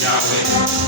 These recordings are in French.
Yahweh,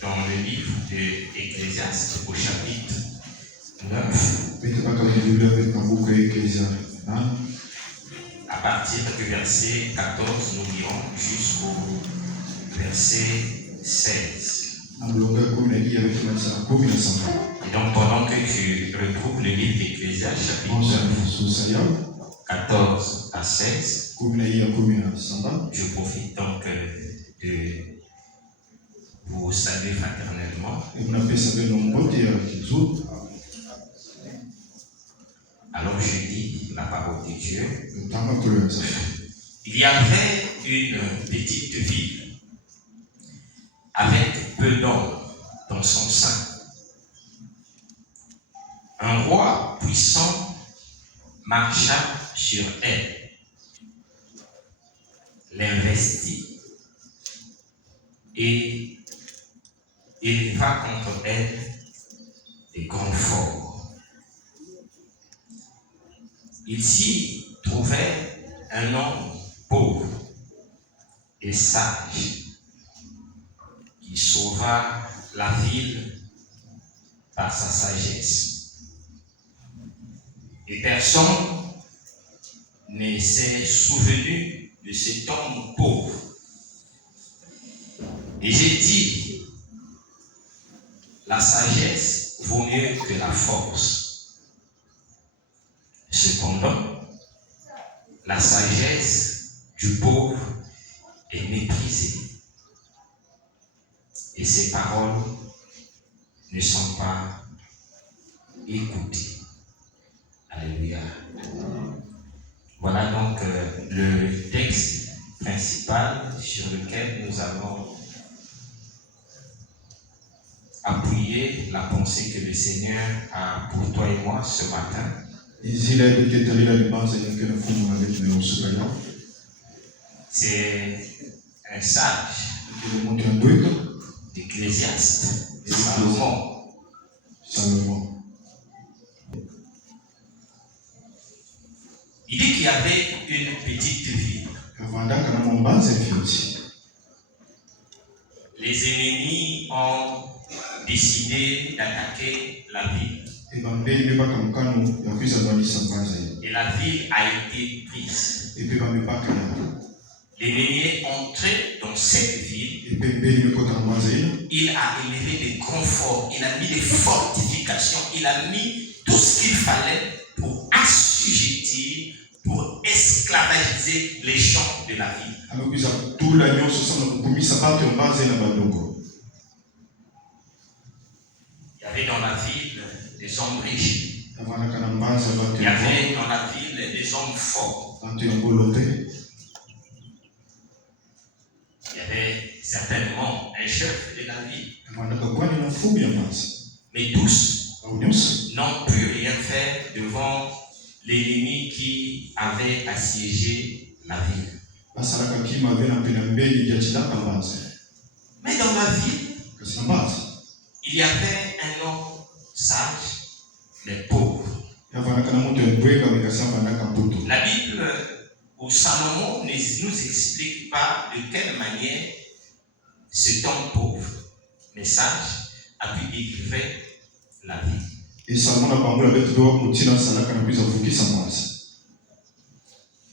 dans le livre de Ecclésiaste au chapitre 9, à partir du verset 14, nous lirons jusqu'au verset 16. Et donc pendant que tu retrouves le livre d'Ecclésiaste chapitre 9, 14 à 16, je profite donc de vous saluer fraternellement. Alors je dis la parole de Dieu. Il y avait une petite ville avec peu d'hommes dans son sein. Un roi puissant marcha sur elle, l'investit et éleva contre elle des grands forts. Il s'y trouvait un homme pauvre et sage qui sauva la ville par sa sagesse. Et personne ne s'est souvenu de cet homme pauvre. Et j'ai dit, la sagesse vaut mieux que la force. Cependant, la sagesse du pauvre est méprisée. Et ses paroles ne sont pas écoutées. Alléluia. Voilà donc le texte principal sur lequel nous allons appuyer la pensée que le Seigneur a pour toi et moi ce matin. C'est un sage d'Ecclésiaste, de Salomon. Il dit qu'il y avait une petite ville. Les ennemis ont décidé d'attaquer la ville. Et la ville a été prise. L'ennemi est entré dans cette ville. Il a élevé des grands forts. Il a mis des fortifications. Il a mis tout ce qu'il fallait pour assujettir, pour esclavagiser les gens de la ville. Il y avait dans la ville des hommes riches. Il y avait dans la ville des hommes forts. Il y avait certainement un chef de la ville. Mais tous n'ont pu rien faire devant l'ennemi qui avait assiégé la ville. Mais dans la ville, il y avait un homme sage, mais pauvre. La Bible où Salomon ne nous explique pas de quelle manière cet homme pauvre, mais sage, a pu élever la ville.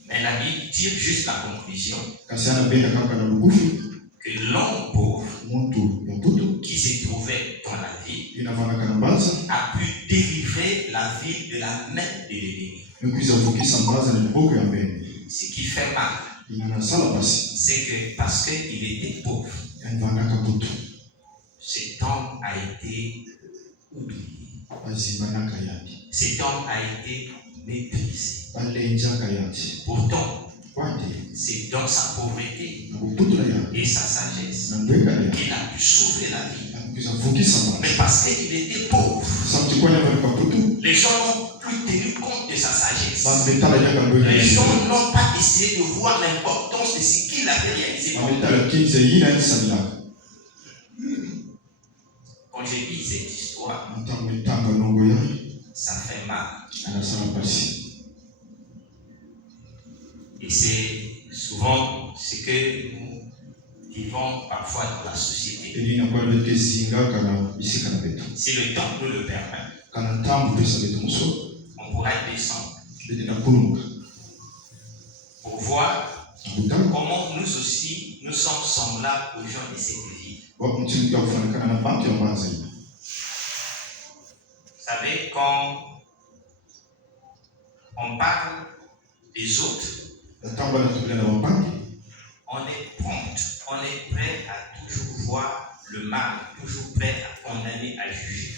Mais la Bible tire juste la conclusion que l'homme pauvre qui se trouvait dans la ville a pu délivrer la ville de la main de l'ennemi. Ce qui fait mal, c'est que parce qu'il était pauvre, cet homme a été oublié. Cet homme a été méprisé. Pourtant, c'est dans sa pauvreté et sa sagesse qu'il a pu sauver la vie. Mais parce qu'il était pauvre, les gens n'ont plus tenu compte de sa sagesse. Les gens n'ont pas essayé de voir l'importance de ce qu'il avait réalisé. Quand j'ai lu cette histoire, ça fait mal. Et c'est souvent ce que nous vivons parfois dans la société. Si le temps nous le permet, on pourra descendre pour voir comment nous aussi, nous sommes semblables aux gens de cette vie. Vous savez, quand on parle des autres, on est prompt, on est prêt à toujours voir le mal, toujours prêt à condamner, à juger.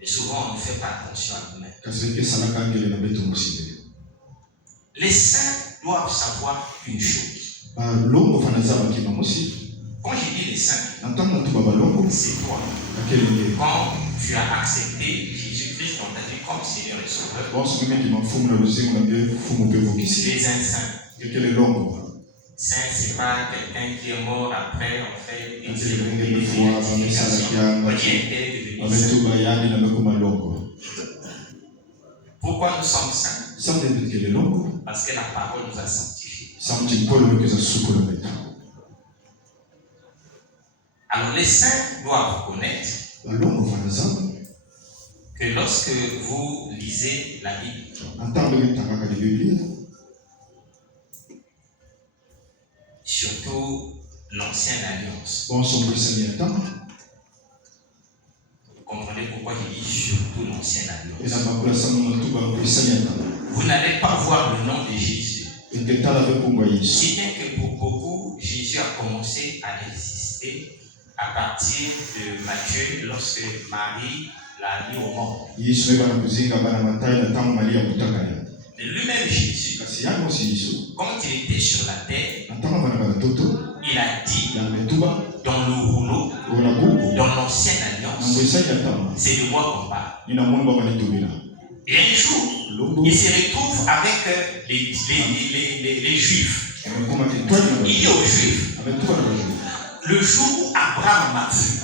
Et souvent, on ne fait pas attention à nous-mêmes. Les saints doivent savoir une chose. Quand je dis les saints, c'est toi. Quand tu as accepté Jésus-Christ dans ta vie comme Seigneur et Sauveur, tu es un saint. Saint, ce n'est pas quelqu'un qui est mort après, on fait une Pourquoi nous sommes saints? Parce que la parole nous a sanctifiés. Alors les saints doivent connaître que lorsque vous lisez la Bible, surtout l'ancienne alliance, vous comprenez pourquoi je dis surtout l'ancienne alliance. Vous n'allez pas voir le nom de Jésus. Si bien que pour beaucoup, Jésus a commencé à exister à partir de Matthieu lorsque Marie l'a mis au monde. Mais lui-même Jésus, quand il était sur la terre, il a dit dans le rouleau, dans l'ancienne alliance, c'est de moi qu'on parle. Et un jour, il se retrouve avec les Juifs. Il dit aux Juifs, le jour où Abraham m'a vu,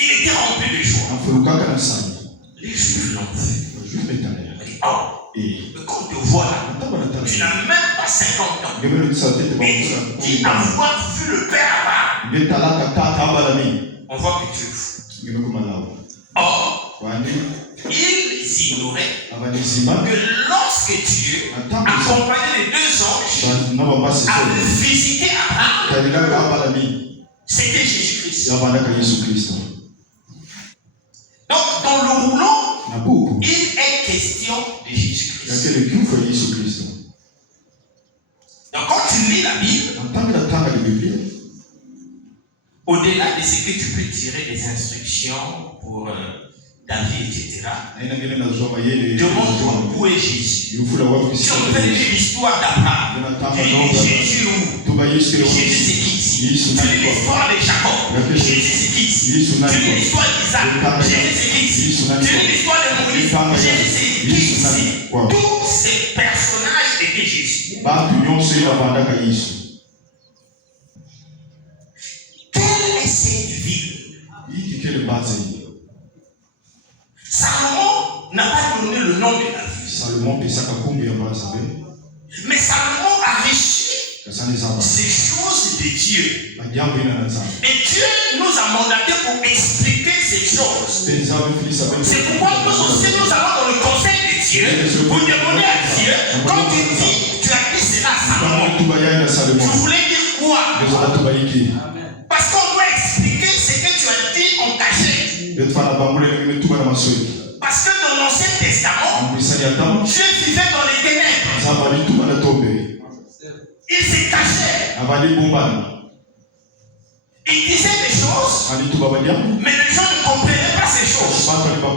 il était rempli de joie. Les Juifs l'ont vu. Oh, mais quand on te voit là, tu n'as même pas 50 ans. Et tu dis avoir vu le Père Abraham. On voit que tu es fou. Or, ils ignoraient que lorsque Dieu, accompagné des deux anges, avait visité Abraham, c'était Jésus-Christ. Donc, dans le rouleau, il est question de Jésus-Christ. Donc, quand tu lis la Bible, au-delà de ce que tu peux tirer des instructions pour ta vie, etc., demande-toi où est Jésus. Si on veut lire l'histoire d'Abraham, Jésus où? Jésus c'est qui ici? Tu lis l'histoire de Jacob, Jésus c'est qui ici? Tu lis l'histoire d'Isaac, Jésus c'est qui ici? Tu lis l'histoire de Moïse, Jésus c'est qui ici? Tous ces personnages étaient Jésus. Quelle est cette ville? Salomon n'a pas donné le nom de la ville. Mais Salomon a reçu ces choses de Dieu. Et Dieu nous a mandaté pour expliquer ces choses. C'est pourquoi nous aussi nous allons dans le conseil de Dieu pour demander à Dieu, quand tu dis, tu as dit cela à Salomon, tu voulais dire quoi? Parce qu'on doit expliquer ce que tu as dit en cachette. Parce que dans l'Ancien Testament, Dieu vivait dans les ténèbres. Il se cachait. Il disait des choses, mais les gens ne comprenaient pas ces choses.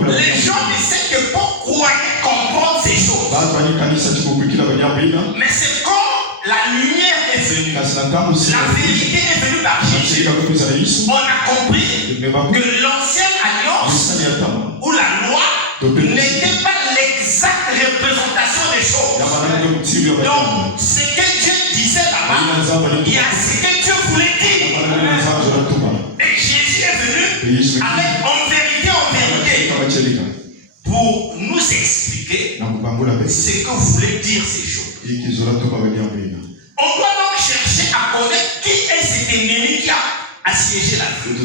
Les gens disaient que pour croire comprendre ces choses. Mais c'est quand la lumière est venue, la vérité est venue par Jésus, on a compris que l'ancienne alliance ou la loi n'était pas l'exacte représentation des choses. Donc, ce que Dieu disait là-bas, il y a ce que Dieu voulait dire. Et Jésus est venu avec en vérité, pour nous expliquer ce que voulait dire ces choses. On doit donc chercher à connaître qui est cet ennemi qui a assiégé la vie.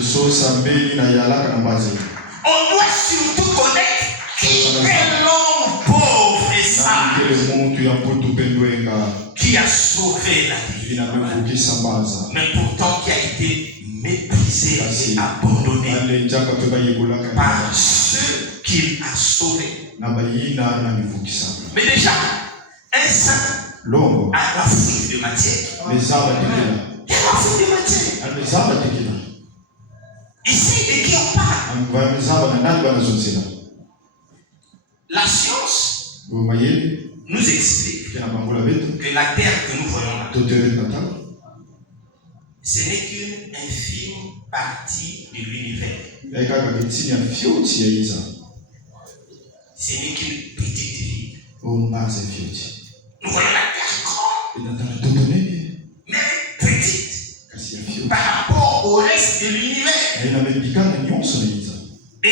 On doit surtout connaître qui est l'homme pauvre et sage qui a sauvé la vie, mais pourtant qui a été méprisé et abandonné par ceux qu'il a sauvés. Mais déjà, un saint a la fouille de matière. Il y a la fouille de matière. Ici, de qui on parle? La science nous explique que la terre que nous voyons là, ce n'est qu'une infime partie de l'univers. Ce n'est qu'une petite ville. Nous voyons la terre grande, mais petite par rapport au reste de l'univers. Et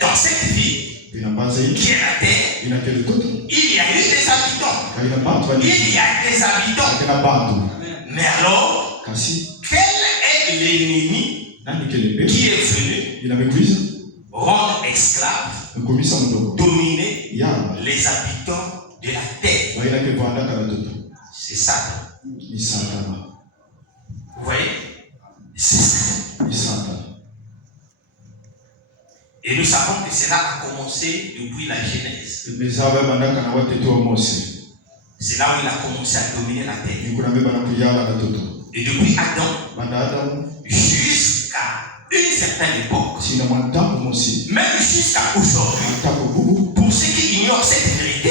dans cette ville, qui est la terre, il y a eu des habitants. Il y a des habitants. Mais alors, quel est l'ennemi qui est venu rendre esclaves, dominer les habitants de la terre? C'est ça. Vous voyez? C'est ça. Et nous savons que cela a commencé depuis la Genèse. C'est là où il a commencé à dominer la terre. Et depuis Adam jusqu'à une certaine époque, même jusqu'à aujourd'hui, pour ceux qui ignorent cette vérité,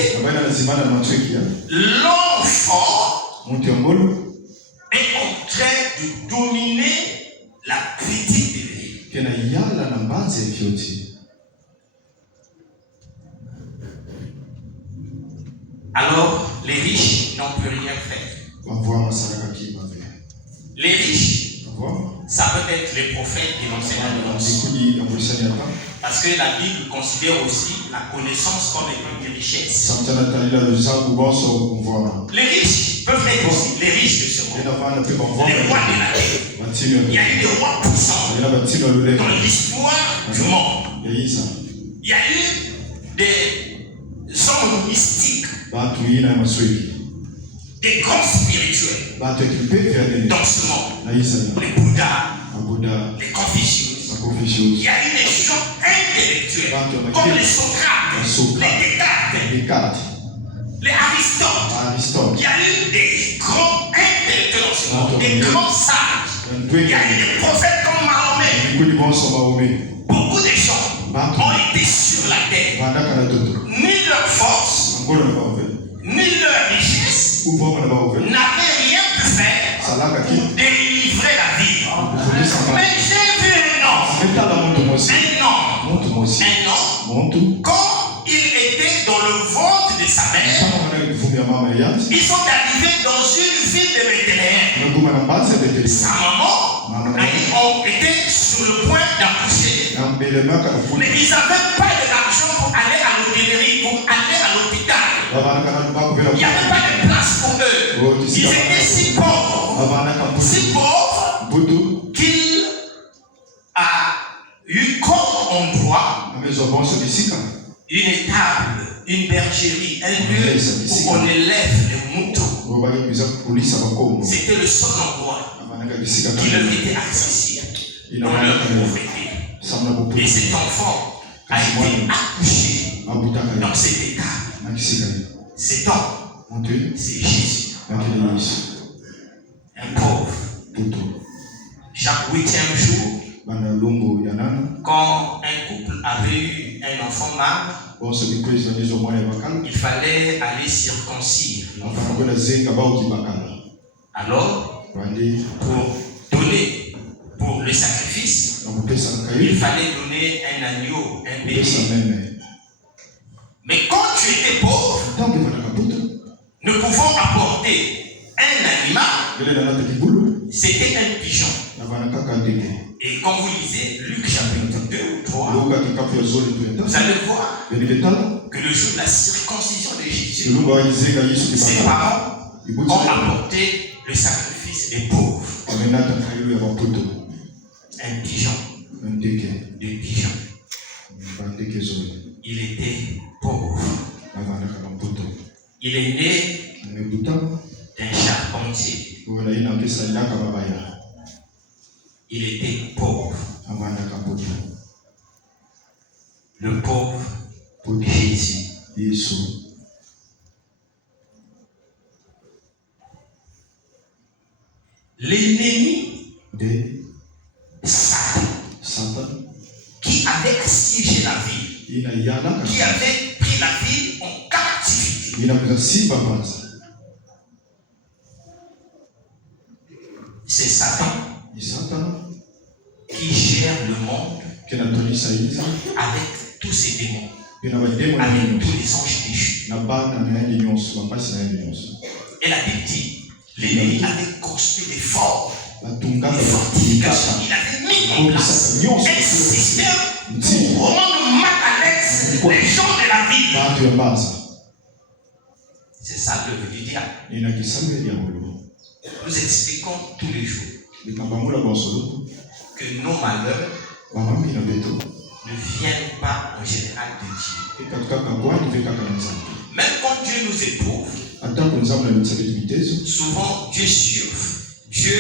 l'homme fort est en train de dominer la petite ville. Alors, les riches n'ont plus rien fait. Les riches, ça peut être les prophètes et l'enseignement. Parce que la Bible considère aussi la connaissance comme une richesse. Les riches peuvent être aussi les riches de ce monde. Les rois de la terre. Il y a eu des rois puissants dans l'histoire du monde. Il y a eu des hommes mystiques, des grands spirituels dans ce monde. Les Bouddhas, les Confucius. Il y a eu des gens intellectuels comme les Socrates, les Descartes, les Aristote. Il y a eu des grands intellectuels dans ce monde, des grands sages. Il y a eu des prophètes comme Mahomet. Beaucoup de gens ont été sur la terre. Ni leur force, ni leur richesse n'avaient rien pu faire pour délivrer la vie. Mais j'ai vu un homme, quand il était dans le ventre de sa mère, ils sont arrivés dans une ville de Bethléem. Sa maman ont été sur le point d'accoucher. Mais ils n'avaient pas d'argent pour aller à l'hôtellerie, pour aller à l'hôpital. Il n'y avait pas de place pour eux. Ils étaient si pauvres qu'il a eu comme endroit une étable, une bergerie, un lieu où on élève les moutons. C'était le seul endroit qui leur était accessible dans leur pauvreté. Et cet enfant a été accouché dans cette étable. Cet homme, c'est Jésus, un pauvre. Chaque 8e jour, quand un couple avait eu un enfant mâle, il fallait aller circoncire l'enfant. Alors, pour donner pour le sacrifice, il fallait donner un agneau, un bélier. Mais quand tu étais pauvre, ne pouvant apporter un animal, c'était un pigeon. Et quand vous lisez Luc chapitre 2 ou 3, vous allez voir que que le jour de la circoncision de Jésus, ses parents ont apporté le sacrifice des pauvres. Un pigeon. Deux pigeons. Il était pauvre. Il est né d'un charpentier. Il était pauvre. Le pauvre Jésus. L'ennemi Satan, qui avait assiégé la ville, qui avait pris la ville en captivité. C'est Satan qui gère le monde avec tous ses démons, avec tous les anges déchus. Et la Bible dit, l'ennemi avait construit des forts, des fortifications. Il avait mis en place un système pour rendre mal à l'aise les gens de la ville. C'est ça l'œuvre du diable. Nous expliquons tous les jours que nos malheurs ne viennent pas en général de Dieu. Même quand Dieu nous éprouve, souvent Dieu surfe. Dieu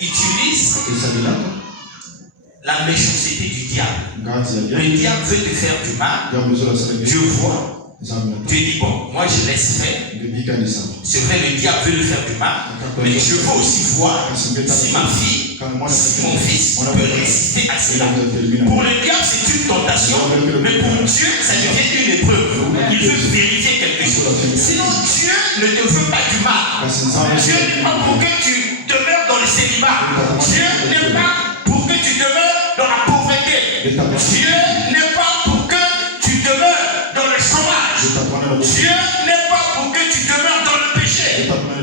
utilise la méchanceté du diable. Le diable veut te faire du mal. Dieu voit. Dieu dit, bon, moi je laisse faire. C'est vrai, le diable veut le faire du mal, mais je veux aussi voir si ma fille, si mon fils peut résister à cela. Pour le diable, c'est une tentation, mais pour Dieu, ça devient une épreuve. Il veut vérifier quelque chose. Sinon, Dieu ne te veut pas du mal. Dieu n'est pas pour que tu demeures dans le célibat. Dieu n'est pas pour que tu demeures dans la pauvreté. Dieu n'est pas pour que tu demeures dans le chômage. Dieu n'est pas pour que tu demeures dans le péché.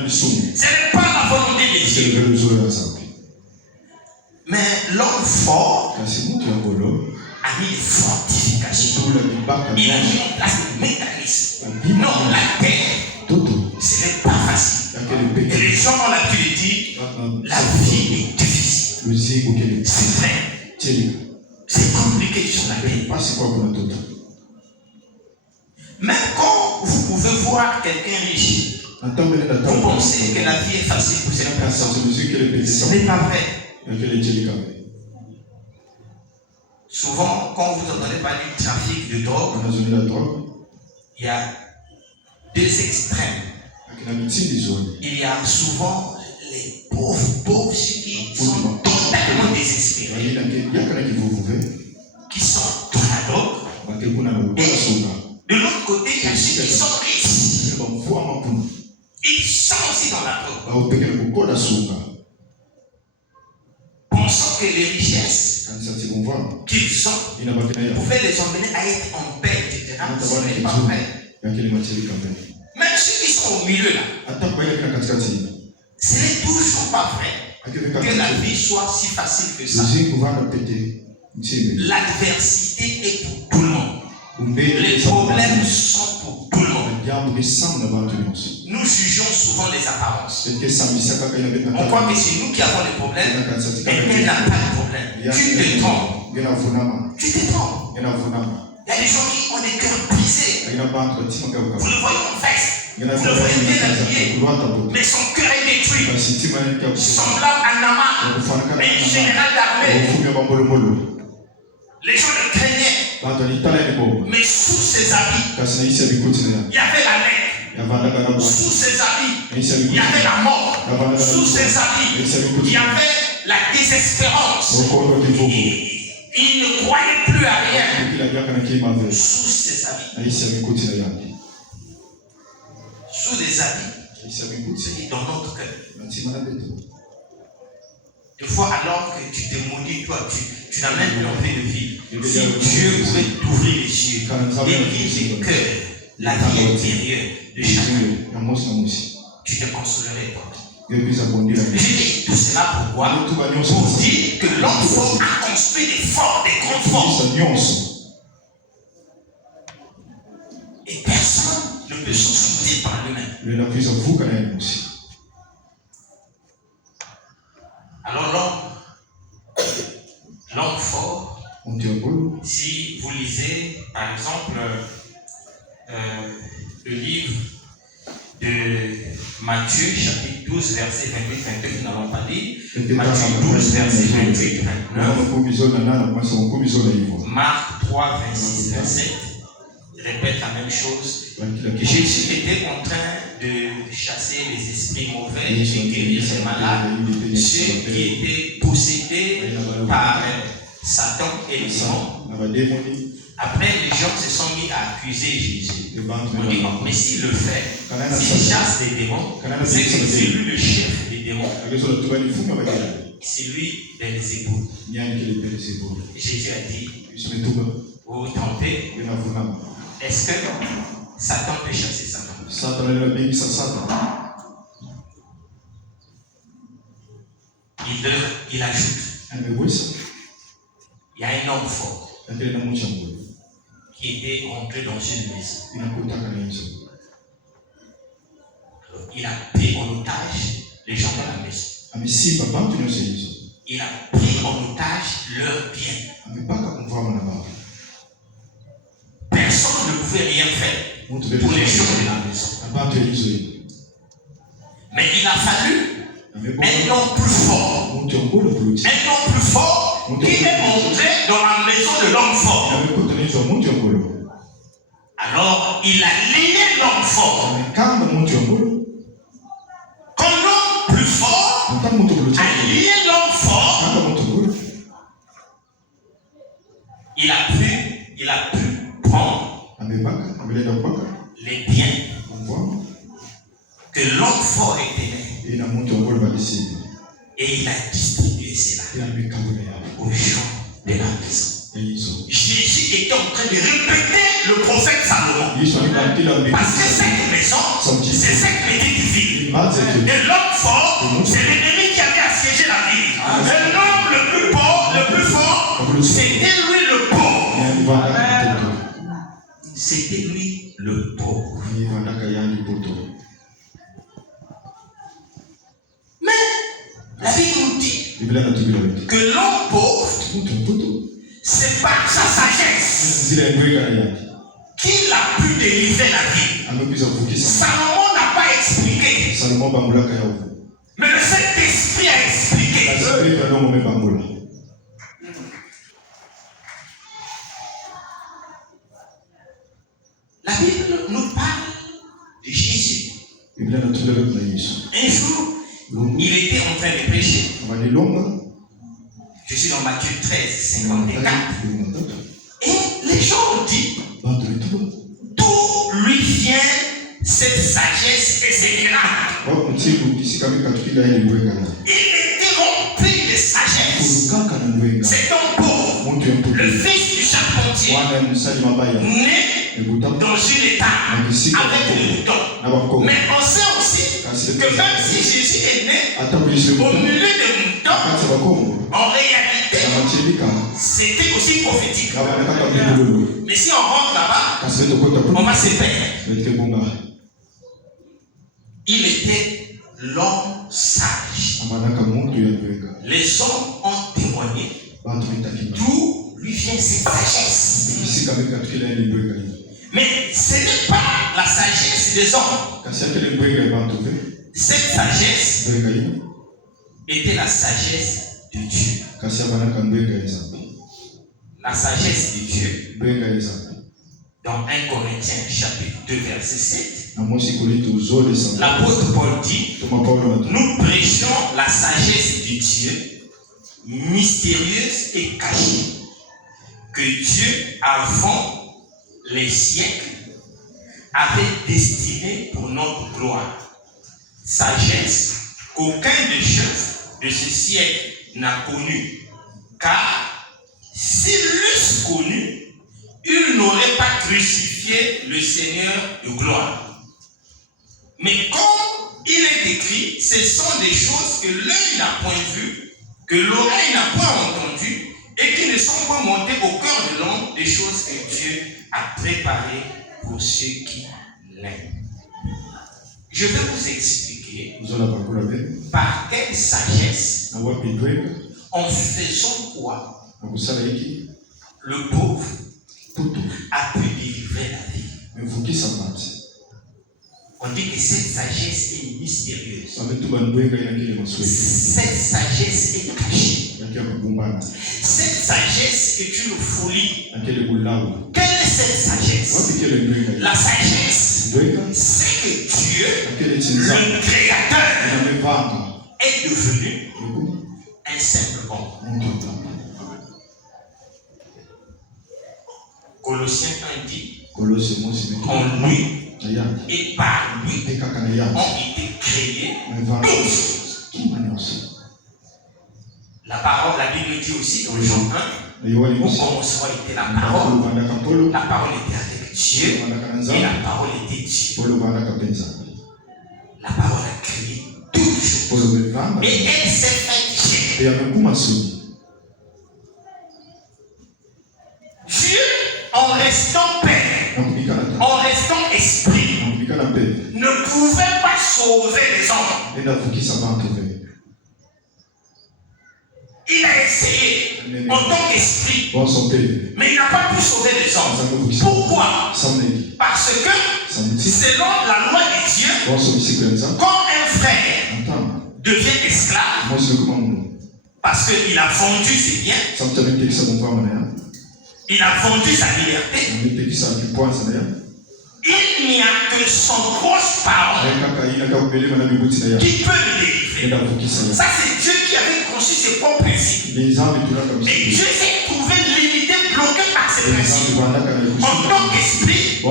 Ce n'est pas la volonté de Dieu. Mais l'homme fort a mis des fortifications. Il a mis en place des mécanismes. Non, la terre, ce n'est pas facile. Et les gens ont l'habitude de dire, la vie est difficile. C'est vrai. C'est compliqué sur la terre. Même quand vous pouvez voir quelqu'un riche, vous pensez que la vie est facile pour cette personne. Ce n'est pas vrai. Souvent, quand vous entendez parler du trafic de drogue, il y a deux extrêmes. Il y a souvent les pauvres ceux qui sont totalement désespérés, qui sont dans la drogue. Et de l'autre côté, il y a ceux qui sont riches. Ils sont aussi dans la drogue. Pensant que les richesses qu'ils ont pouvaient les emmener à être en paix, etc. Ce n'est pas vrai. Même ceux qui sont au milieu là, ce n'est toujours pas vrai que la vie soit si facile que ça. L'adversité est pour tout le monde. Les problèmes sont pour tout le monde. Nous jugeons souvent les apparences. On croit que c'est nous qui avons les problèmes, mais elle n'a pas de problème. Tu te trompes. Tu te trompes. Il y a des gens qui ont des cœurs brisés. Vous le voyez en veste. Vous le voyez bien habillé. Mais son cœur est détruit. Semblable à Naaman, mais général d'armée. Les gens le craignaient. Mais sous ses habits, il y avait la lèpre. Sous ses habits, il y avait la mort. Sous ses habits, il y avait la désespérance. Il ne croyait plus à rien. Sous ses habits. Sous des habits. C'est dans notre cœur. Des fois, alors que tu te maudis, toi, tu n'as même plus envie de vivre. Si Dieu pouvait t'ouvrir les yeux et lire le cœur, la vie intérieure de chacun, tu te consolerais, toi. J'ai dit tout cela pourquoi? Pour dire que l'homme fort a construit des forts, des grands forts. Et personne ne peut s'en sortir par lui-même. Alors l'homme fort, si vous lisez par exemple le livre de Matthieu chapitre 12 verset 28-29, nous n'allons pas lire. Matthieu 12 verset 28-29, Marc 3 26-27 répète la même chose. Jésus était en train de chasser les esprits mauvais et de guérir les malades, ceux qui étaient possédés par Satan et les démons. Après, les gens se sont mis à accuser Jésus. On dit, mais s'il le fait, s'il chasse les démons, c'est que c'est lui le chef des démons. C'est lui Belzéboul. Jésus a dit, vous tentez, est-ce que Satan peut chasser Satan? Il ajoute, il y a un homme fort qui était rentré dans une maison. Il a pris en otage les gens de la maison. Il a pris en otage leurs biens. Personne ne pouvait rien faire pour les gens de la maison. Mais il a fallu un homme plus fort. Un homme plus fort qui est montré dans la maison de l'homme fort. Alors il a lié l'homme fort. Quand l'homme plus fort a lié l'homme fort, il a pu prendre les biens que l'homme fort était et il a distribué cela aux gens de la maison. Jésus était en train de répéter le prophète Salomon. Parce que cette maison, c'est cette petite ville. Et l'homme fort, c'est l'ennemi qui avait assiégé la ville. Et l'homme le plus pauvre, le plus fort, c'était lui le pauvre. C'était lui le pauvre. Mais la Bible nous dit que l'homme pauvre, c'est par sa sagesse qu'il a pu délivrer la vie. Salomon n'a pas expliqué, mais le Saint-Esprit a expliqué. La Bible nous parle de Jésus. Un jour, il était en train de prêcher. Je suis dans Matthieu 13, 54. Et les gens ont dit, d'où lui vient cette sagesse et ces miracles? Il était rempli de sagesse. C'est un pauvre, le fils du charpentier, né dans une étable avec des moutons. Mais on sait aussi que même si Jésus est né au milieu des moutons, en réalité, c'était aussi prophétique. Mais si on rentre là-bas, on va se perdre. Il était l'homme sage. Les hommes ont témoigné d'où lui vient cette sagesse. Mais ce n'est pas la sagesse des hommes. Cette sagesse était la sagesse de Dieu. La sagesse de Dieu. Dans 1 Corinthiens chapitre 2 verset 7, l'apôtre Paul dit, nous prêchons la sagesse de Dieu, mystérieuse et cachée, que Dieu, avant les siècles, avait destinée pour notre gloire. Sagesse qu'aucun des chefs de ce siècle n'a connue, car s'ils l'eussent connue, ils n'auraient pas crucifié le Seigneur de gloire. Mais comme il est écrit, ce sont des choses que l'œil n'a point vues, que l'oreille n'a point entendues, et qui ne sont pas montées au cœur de l'homme, des choses que Dieu a préparées pour ceux qui l'aiment. Je vais vous expliquer par quelle sagesse, en faisant quoi, le pauvre a pu délivrer la vie. On dit que cette sagesse est mystérieuse. Cette sagesse est cachée. Cette sagesse est une folie. Quelle est cette sagesse? La sagesse, c'est que Dieu, le Créateur, est devenu un simple homme. Colossiens 1 dit qu'en lui et par lui ont été créées toutes choses. La parole, la Bible dit aussi dans Jean 1, au commencement était la parole était avec Dieu et la parole était Dieu. La parole a créé toutes choses et elle s'est faite chair. Dieu, en restant Père, en restant esprit, ne pouvait pas sauver les hommes. Il a essayé en tant qu'esprit, mais il n'a pas pu sauver les hommes. Pourquoi? Parce que selon la loi de Dieu, quand un frère devient esclave, parce qu'il a vendu ses biens, il a vendu sa liberté, il n'y a que son proche parent qui peut le délivrer. Ça, c'est Dieu qui avait conçu ses propres principes. Et Dieu s'est trouvé limité, bloqué par ses principes. En tant qu'esprit, il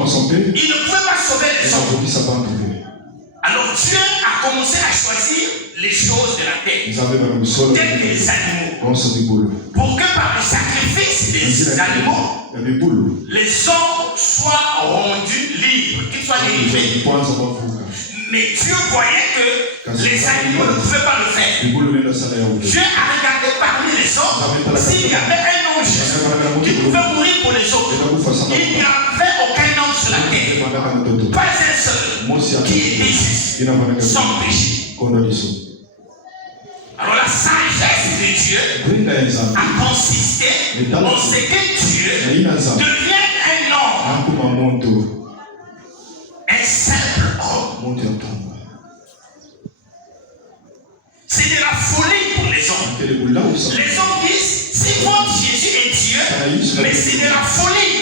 ne pouvait pas sauver les hommes. Alors Dieu a commencé à choisir les choses de la terre, telles que les animaux, pour que par le sacrifice des animaux, les hommes soient rendus libres, qu'ils soient délivrés. Mais Dieu voyait que les animaux ne pouvaient pas le faire. Dieu a regardé parmi les hommes s'il y avait un ange qui pouvait mourir pour les autres. Il n'y avait aucun homme sur la terre, pas un seul, qui était juste, sans péché. Alors la sagesse de Dieu a consisté en ce que Dieu devienne un homme, un simple homme. C'est de la folie pour les hommes. Les hommes disent, si votre Jésus est Dieu, mais c'est de la folie.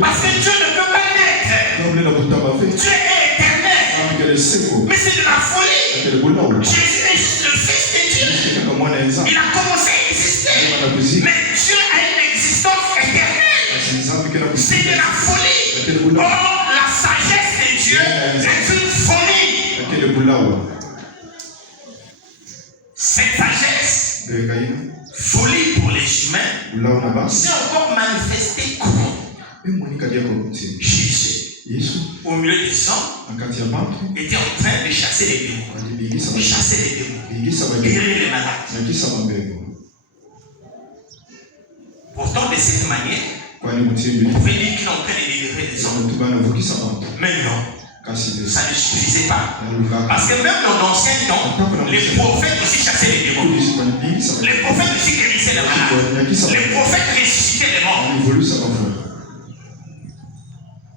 Parce que Dieu ne peut pas naître. Dieu est éternel. Mais c'est de la folie. Jésus est juste le Fils de Dieu. Il a commencé à exister. Mais Dieu a une existence éternelle. C'est de la folie. Or, la sagesse de Dieu est une folie. Cette sagesse, folie pour les humains, c'est encore manifesté comment? Jésus, au milieu des hommes, était en train de chasser les démons. Chasser les démons. Guérir les malades. Pourtant, de cette manière, vous pouvez dire qu'il est en train de délivrer les hommes. Mais non. Ça ne suffisait pas. Parce que même dans l'ancien temps, les prophètes aussi chassaient les démons. Les prophètes aussi guérissaient les malades. Les prophètes ressuscitaient les morts.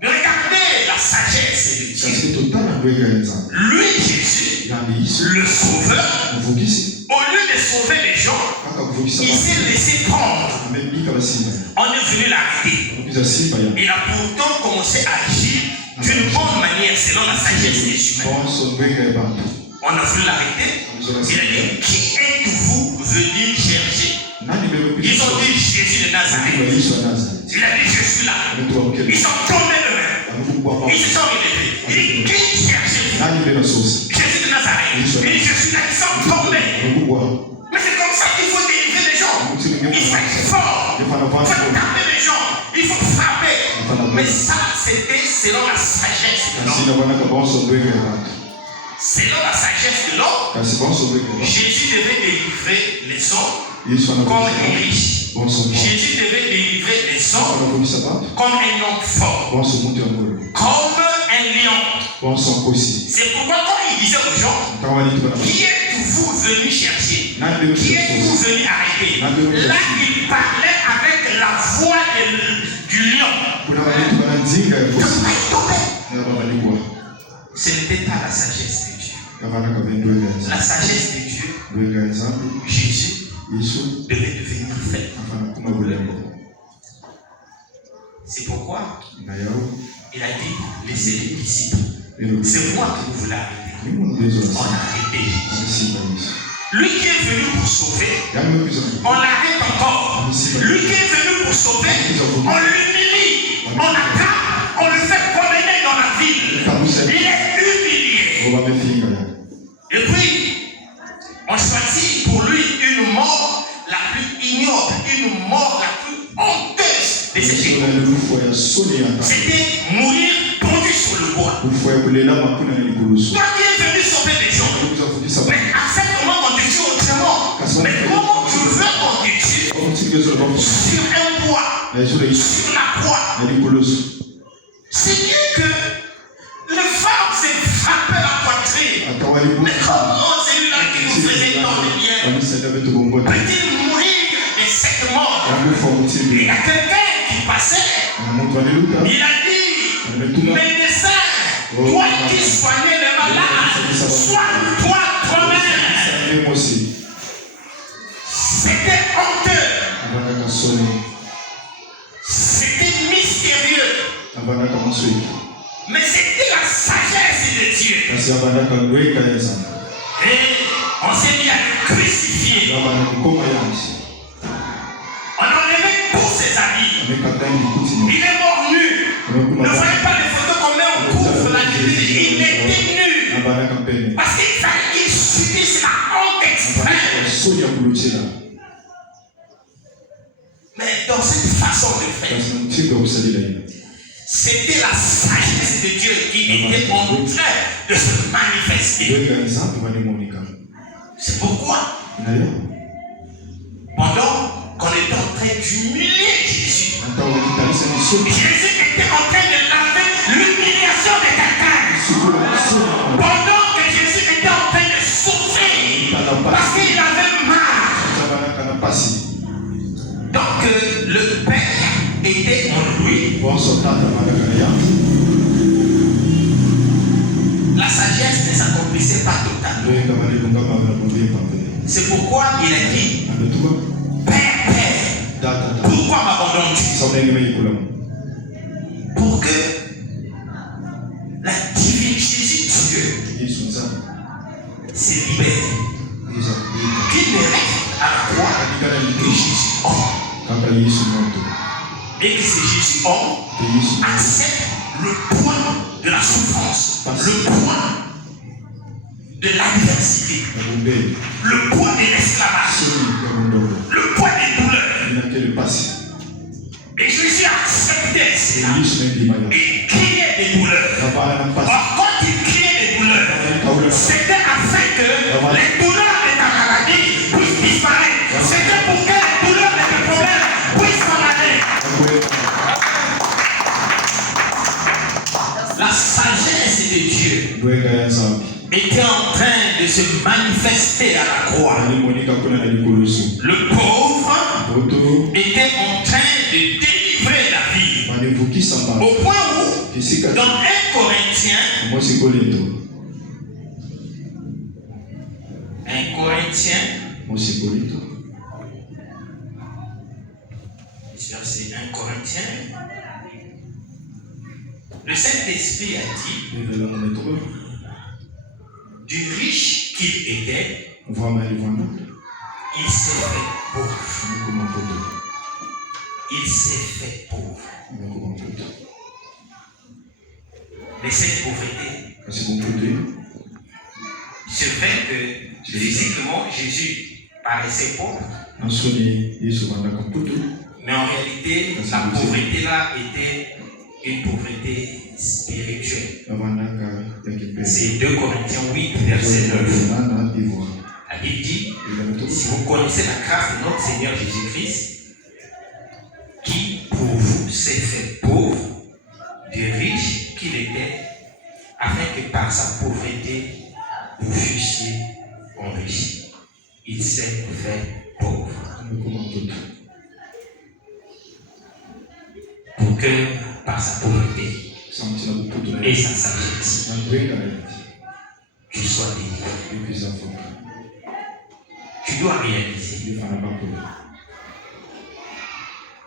Mais regardez la sagesse de Dieu. Lui, Jésus, le Sauveur, au lieu de sauver les gens, il s'est laissé prendre. On est venu l'arrêter. Il a pourtant commencé à agir d'une bonne manière selon la sagesse des humains. On a voulu l'arrêter. Il a dit, qui êtes-vous venu chercher? Ils ont dit Jésus de Nazareth. Il a dit, je suis là. Ils sont tombés eux-mêmes. Ils se sont relevés. Il dit, qui cherchez-vous? Jésus de Nazareth. Il dit, je suis là. Ils sont tombés. Mais c'est comme ça qu'il faut délivrer les gens. Il faut être fort. Il faut taper les gens. Il faut frapper. Mais ça, c'était selon la sagesse de l'homme. Selon la sagesse de l'homme, Jésus devait délivrer les hommes comme un riche. Jésus devait délivrer les hommes comme un homme fort, comme un lion. C'est pourquoi quand il disait aux gens, qui êtes-vous venu chercher? Qui êtes-vous venu arrêter? Là, il parlait avec la voix du lion. Ce n'était pas la sagesse de Dieu. La sagesse de Dieu, Jésus devait devenir fait. C'est pourquoi il a dit, laissez les disciples. C'est moi que vous voulez arrêter. On a arrêté Jésus. Lui qui est venu pour sauver, on l'arrête encore. Lui qui est venu pour sauver, on l'humilie, on l'attaque, on le fait promener dans la ville. Il est humilié. Et puis, on choisit pour lui une mort la plus ignoble, une mort la plus honteuse de ses jours. C'était mourir pendu sur le bois. Toi qui es venu sauver les gens, mais à ce moment on te tue autrement. Mais comment tu veux qu'on te tue sur un bois, sur la croix? C'est mieux que les femmes se frappaient la poitrine. Mais comment celui-là qui nous faisait tant de bien peut-il mourir de cette mort? Il y a quelqu'un qui passait. Il a dit, médecin, toi qui soignais les malades, soigne-toi toi-même. C'était honteux. C'était mystérieux. Mais c'était la sagesse de Dieu. Et on s'est mis à le crucifier. On enlevait tous ses habits. Il est mort nu. Ne voyez pas les photos qu'on met en couvre la nuit. Il était nu. Parce qu'il fallait qu'il subisse la honte extrême. Mais dans cette façon de faire, c'était la sagesse de Dieu qui était en train de se manifester. C'est pourquoi, pendant qu'on était en train d'humilier Jésus, Jésus était en train de laver l'humiliation de quelqu'un. Pendant que Jésus était en train de souffrir, parce qu'il avait marre. Donc le Père était en lui. La sagesse ne s'accomplissait pas totalement. C'est pourquoi il a dit, Père, pourquoi m'abandonnes-tu? Pour que la divine Jésus Dieu se libère. Qu'il ne reste à la croix que Jésus homme. Et que ce Jésus homme accepte le poids de la souffrance, le poids de l'adversité, le poids de l'esclavage, le poids des douleurs. Et Jésus acceptait cela et criait des douleurs. Or, quand il criait des douleurs, c'était afin que les douleurs de ta maladie puissent disparaître. C'était pour que les douleurs de tes problèmes puissent s'en aller. La sagesse de Dieu était en train de se manifester à la croix. Le pauvre était en train de délivrer la vie. Au point où, dans 1 Corinthiens, verset 1 Corinthiens, le Saint-Esprit a dit, du riche qu'il était, il s'est fait pauvre. Il s'est fait pauvre. Mais cette pauvreté, ce fait que physiquement Jésus paraissait pauvre, mais en réalité, la pauvreté là était une pauvreté spirituelle. C'est 2 Corinthiens 8, verset 9. La Bible dit, si vous connaissez la grâce de notre Seigneur Jésus-Christ, qui pour vous s'est fait pauvre, de riche qu'il était, afin que par sa pauvreté, vous fussiez enrichis. Il s'est fait pauvre. Pour que par sa pauvreté et sa sagesse, tu sois délivré. Tu dois réaliser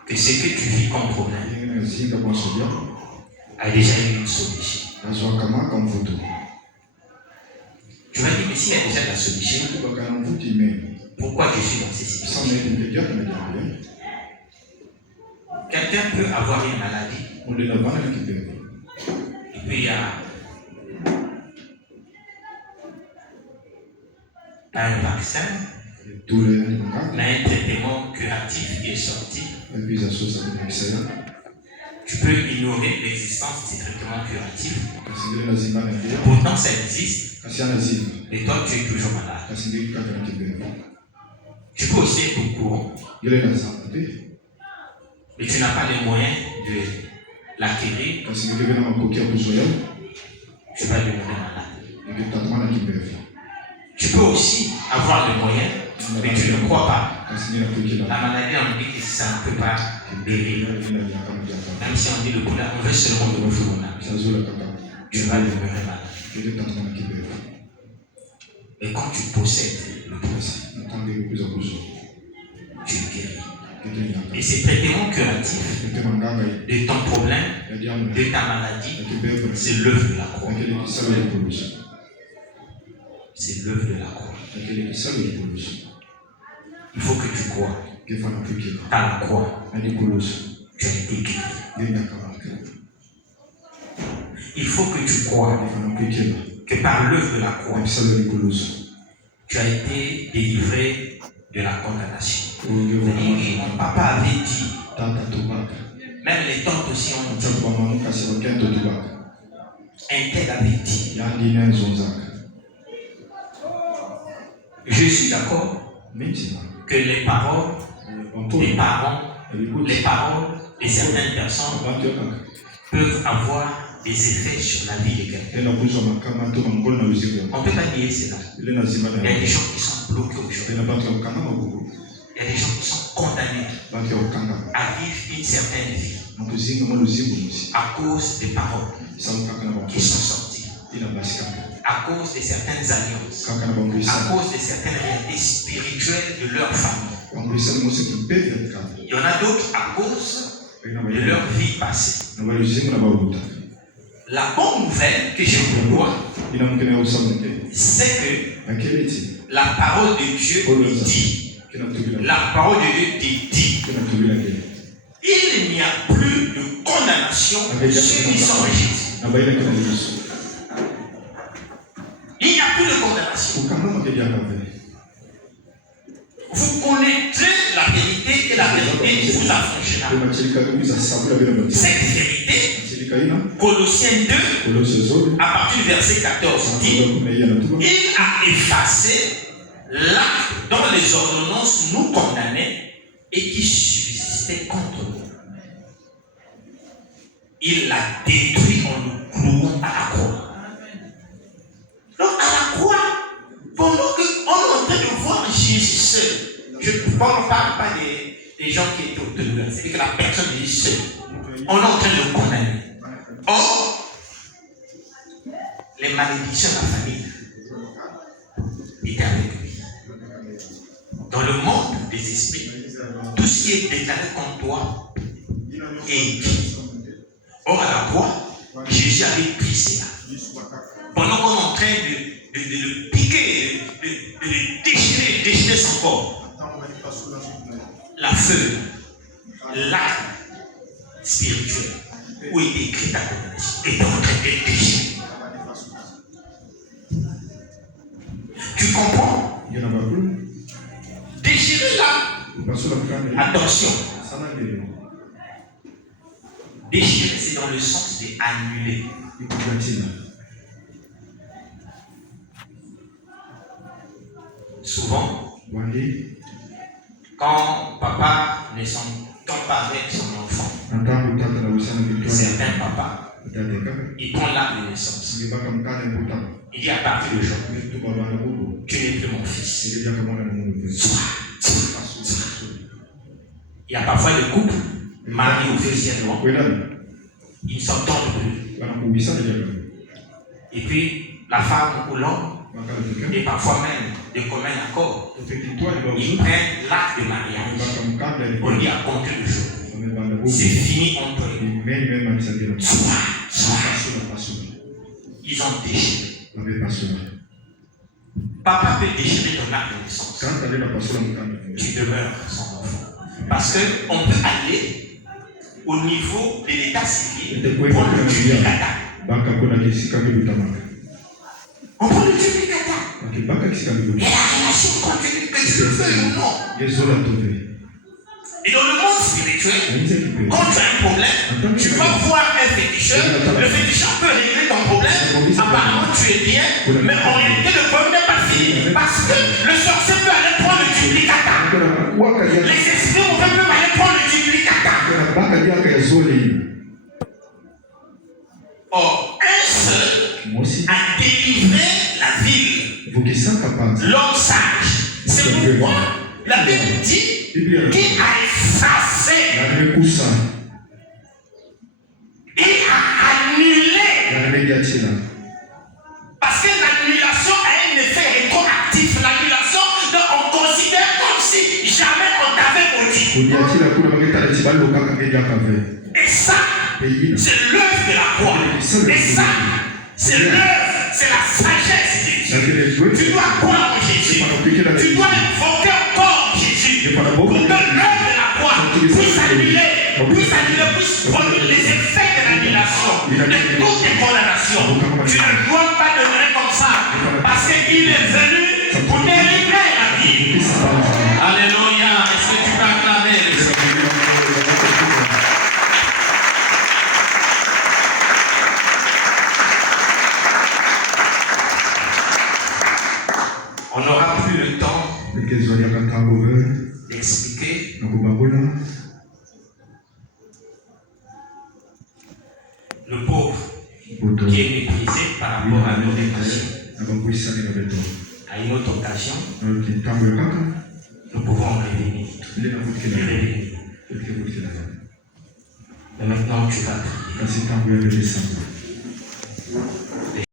que ce que tu vis comme problème a déjà eu une solution. Tu vas dire, mais s'il y a déjà la solution, pourquoi je suis dans ces situations? Quelqu'un peut avoir une maladie. Et puis il y a un vaccin, mais un traitement curatif qui est sorti. Tu peux ignorer l'existence de ces traitements curatifs. Pourtant, ça existe. Et toi, tu es toujours malade. Tu peux aussi être au courant. Mais tu n'as pas les moyens de l'acquérir. Tu vas demeurer malade. Tu peux aussi avoir les moyens, mais tu ne crois pas. La maladie, on dit que ça ne peut pas guérir. Même si on dit le poulet, on veut seulement de l'eau. Tu vas demeurer malade. Et quand tu possèdes le poulet, tu guéris. Et ces traitements curatifs de ton problème, de ta maladie, c'est l'œuvre de la croix. C'est l'œuvre de la croix. Il faut que tu crois. Par la croix, tu as été guéri. Il faut que tu crois que par l'œuvre de la croix, tu as été délivré de la condamnation. Mon papa avait dit, même les tantes aussi ont dit, un tel avait dit. Je suis d'accord que les paroles des parents, les paroles de certaines personnes peuvent avoir des effets sur la vie de quelqu'un. On ne peut pas nier cela. Il y a des gens qui sont bloqués aujourd'hui. Il y a des gens qui sont condamnés à vivre une certaine vie à cause des paroles qui sont sorties, à cause de certaines alliances, à cause de certaines réalités spirituelles de leur famille. Il y en a d'autres à cause de leur vie passée. La bonne nouvelle que j'ai pour toi, c'est que la parole de Dieu dit, la parole de Dieu te dit, il n'y a plus de condamnation pour ceux qui sont en Jésus. Il n'y a plus de condamnation. Vous connaîtrez la vérité et la vérité vous affranchira. Cette vérité, Colossiens 2, à partir du verset 14, dit, il a effacé l'acte dont les ordonnances nous condamnaient et qui subsistait contre nous. Il l'a détruit en nous clouant à la croix. Donc à la croix, pendant qu'on est en train de voir Jésus seul, je ne parle pas des gens qui étaient autour de lui, c'est que la personne est seule. On est en train de le condamner. Or, les malédictions de la famille étaient avec lui. Dans le monde des esprits, tout ce qui est déclaré contre toi est dit. Or, à la croix, Jésus avait pris cela. Pendant qu'on est en train de le piquer, de le déchirer son corps, la feuille, l'acte spirituel où était écrit ta condamnation était en train d'être déchiré. Tu comprends? Déchirer là, attention. Déchirer, c'est dans le sens d'annuler. Souvent, quand papa ne s'entend pas avec son enfant, certains papas, il prend l'acte de naissance. Il dit à partir d'aujourd'hui, tu n'es plus mon fils. Il y a parfois des couples mariés officiellement, ils ne s'entendent plus. Et puis la femme ou l'homme, et parfois même de commun accord, ils prennent l'acte de mariage. On dit à compter le jour. C'est fini entre eux. Ils ont déchiré. Papa peut déchirer ton acte de naissance. Tu demeures son enfant. Parce qu'on peut aller au niveau de l'état civil pour le duplicata. On prend le duplicata. Et la relation continue que tu le veux ou non. Et dans le monde spirituel, quand tu as un problème, tu vas voir un féticheur. Le féticheur peut régler ton problème. Apparemment, tu es bien, mais en réalité, le problème n'est pas fini. Parce que le sorcier peut aller prendre le duplicata. Les esprits mauvais peuvent aller prendre le duplicata. Or, un seul a délivré la ville. L'homme sage. C'est pourquoi la Bible dit qu'il a effacé. Il a annulé. Parce que l'annulation a un effet rétroactif. L'annulation, on considère comme si jamais on t'avait maudit. Et ça, c'est l'œuvre de la croix. Et ça, c'est l'œuvre, c'est la sagesse de Dieu. Tu dois croire en Jésus. Tu dois invoquer encore Jésus pour que l'œuvre de la croix puisse annuler, puisse produire les effets de l'annulation, de toutes les condamnations. Tu ne dois pas demeurer comme ça, parce qu'il est venu pour délivrer la vie. Alléluia. Est-ce que tu peux acclamer le Seigneur? On n'aura plus le temps d'expliquer le pauvre qui est méprisé par rapport à l'orientation. À une autre occasion, nous pouvons revenir. Mais maintenant, tu vas prier.